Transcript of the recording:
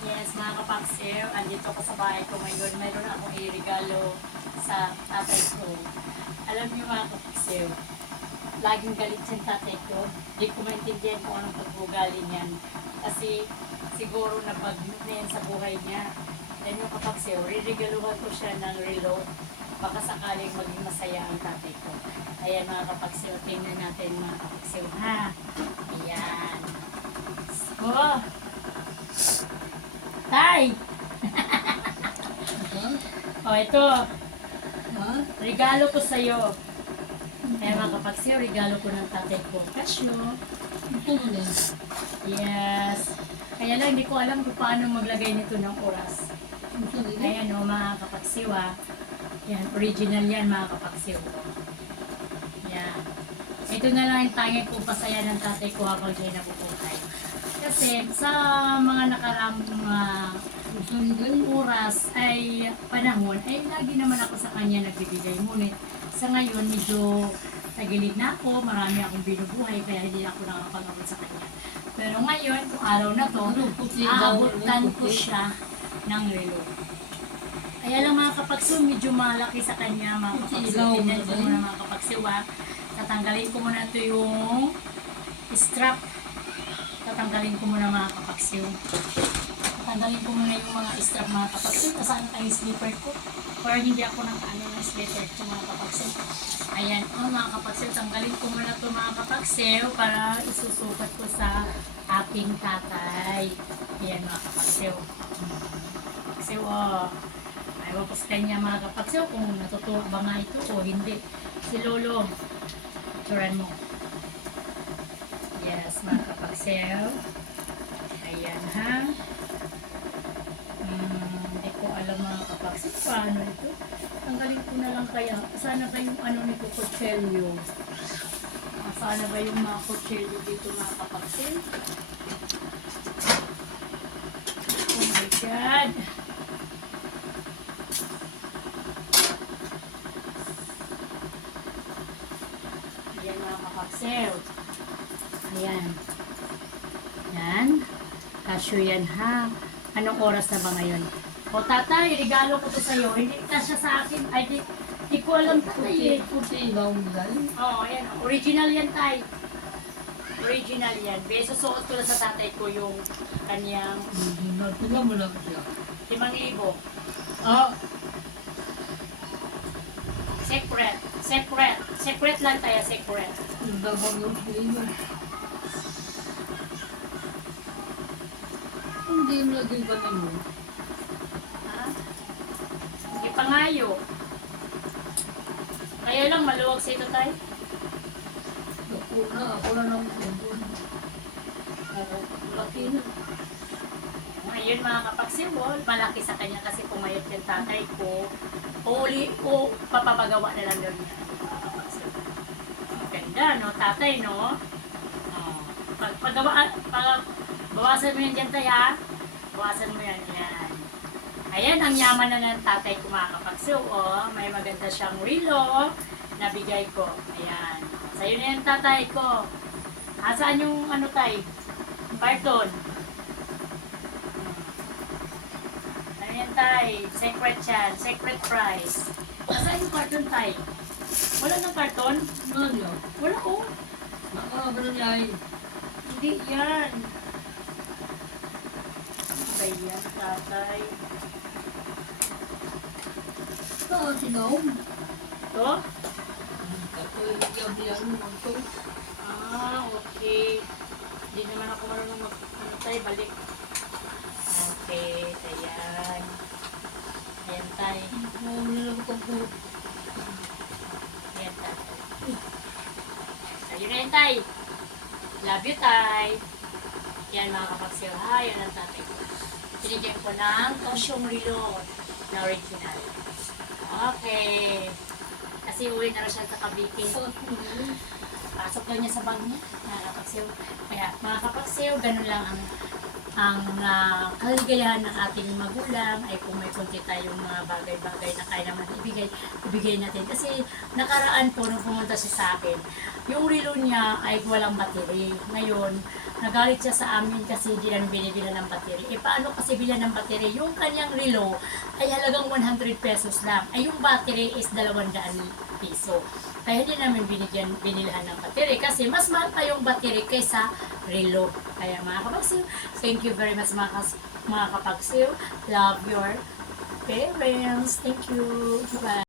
Yes, mga kapaksew, andito ko sa bahay ko ngayon. Mayroon akong irigalo sa tatay ko. Alam niyo mga kapaksew, laging galit yung tatay ko. Hindi ko maintindihan kung anong pagbugali niyan. Kasi siguro napag na yan sa buhay niya. Yan yung kapaksew, ririgaluhan ko siya ng relo. Baka sakaling maging masaya ang tatay ko. Ayan mga kapaksew, tingnan natin mga kapaksew ha. Ayan. Oh! Tay! oh, ito. Ha? Regalo ko sa'yo. Kaya mga kapagsiyo, regalo ko ng tatay ko. Kasyo. Yes. Kaya lang, hindi ko alam kung paano maglagay nito ng oras. Ayan o, mga kapagsiyo ah. Yan, original yan mga kapagsiyo. Yan. Ito na lang yung tanging kong pasaya ng tatay ko habang siya nabubuhay. Kasi sa mga nakaraang mga Din. oras ay panahon, ay lagi naman ako sa kanya nagbibigay. Ngunit sa ngayon, medyo tagilid na ako, marami akong binubuhay, kaya hindi ako nakakapag sa kanya. Pero ngayon, kung araw na to, aabutan ko siya ng relo. Kaya lang mga kapagso, medyo malaki sa kanya mga daw, Tingnan ko muna mga kapagso ha. Tatanggalin ko muna ito yung strap. Tatanggalin ko muna mga kapagso. Tatanggalin ko muna yung mga strap mga kapagso. Kasama tayo yung slipper ko. Para hindi ako nakaano ng slipper ko mga kapagso. Ayan, oh mga kapagso, tanggalin ko muna ito mga kapagso para isusukat ko sa aking tatay. Ayan mga kapagso. Kapagso, oh. Ayaw ko sa kanya mga kapagso kung natutuwa ba nga ito o hindi. Si Lolo, turan mo. Yes, mga kapagso. Ayan ha. Hmm, hindi ko alam mga kapagso paano ito. Tanggalin ko na lang kaya. Sana ba yung ano nito kutselyo? Ah, Sana ba yung mga kutselyo dito mga kapagso? Oh my God! Ayan mga kapagsew. Ayan. Yan. Kasyo yan ha. Anong oras na ba ngayon? O tatay, regalo ko to sa'yo. Hindi kasya sa akin. Ay, di, di ko alam tatay eh. Puti daw nilay. Oo, ayan. Original yan tay. Original yan. Beso suot ko na sa tatay ko yung kanyang Original. Tingnan mo lang siya. limang libo. Ah! Secret. Secret. Secret lang tayo, secret. Ang dabang yung sino. Hindi mo lagay ba na mo? Ha? Pangayo. Kaya lang maluwag sa ito tayo. Ako na, ako na lang laki na. Ngayon mga kapagsibol, malaki sa kanya kasi pumayot yung tatay ko. Uli o papapagawa na lang doon niya. Ganda, no? Tatay, no? Oh. Pag, paggawa, pag, bawasan mo yan dyan, tay, ha? Bawasan. Ayan, ang yaman na ng tatay ko mga. Oh, may maganda siyang relo na bigay ko. Ayan. Sa'yo na yan, tatay ko. Asaan yung ano, tay? Carton. Ano yan, tay? Secret yan. Secret prize. Nasaan yung carton, tay? Wala ng carton? Ano yun? Wala, oh. Nakakagano niya ay. Hindi yan. Ba yan, tatay? Saan sinaw? Ito? Ako yung gabihan mo ito. Ah, okay. Hindi naman ako marunong mag... Tayo, balik. Okay, ayan. Ayan tayo. Ano nila ko Ayan tayo. Ayun na yun tayo. Love you, tay. Yan mga kapagsiyo. Ha, yan ang tatay ko. Binigyan ko ng Tosyong Rilo na original. Okay. Kasi uwi na rin siya sa Cavite. Pasok daw niya sa bag niya. Mga kapagsiyo. Kaya mga kapagsiyo, ganun lang ang ang ah, kaligayahan ng ating magulang ay kung may konti tayong mga bagay-bagay na kaya naman ibigay, ibigay natin. Kasi nakaraan po nung pumunta siya sa akin, yung relo niya ay walang battery. Ngayon, nagalit siya sa amin kasi hindi namin binibila ng battery. E paano kasi bila ng battery? Yung kanyang relo ay halagang 100 pesos lang. Ay yung battery is 200 piso. Kaya hindi namin binigyan, binilhan ng battery kasi mas mahal pa yung battery kaysa relo. Kaya mga kapagsiw, thank you very much mga, mga kapagsiw. Love your parents. Thank you. Bye.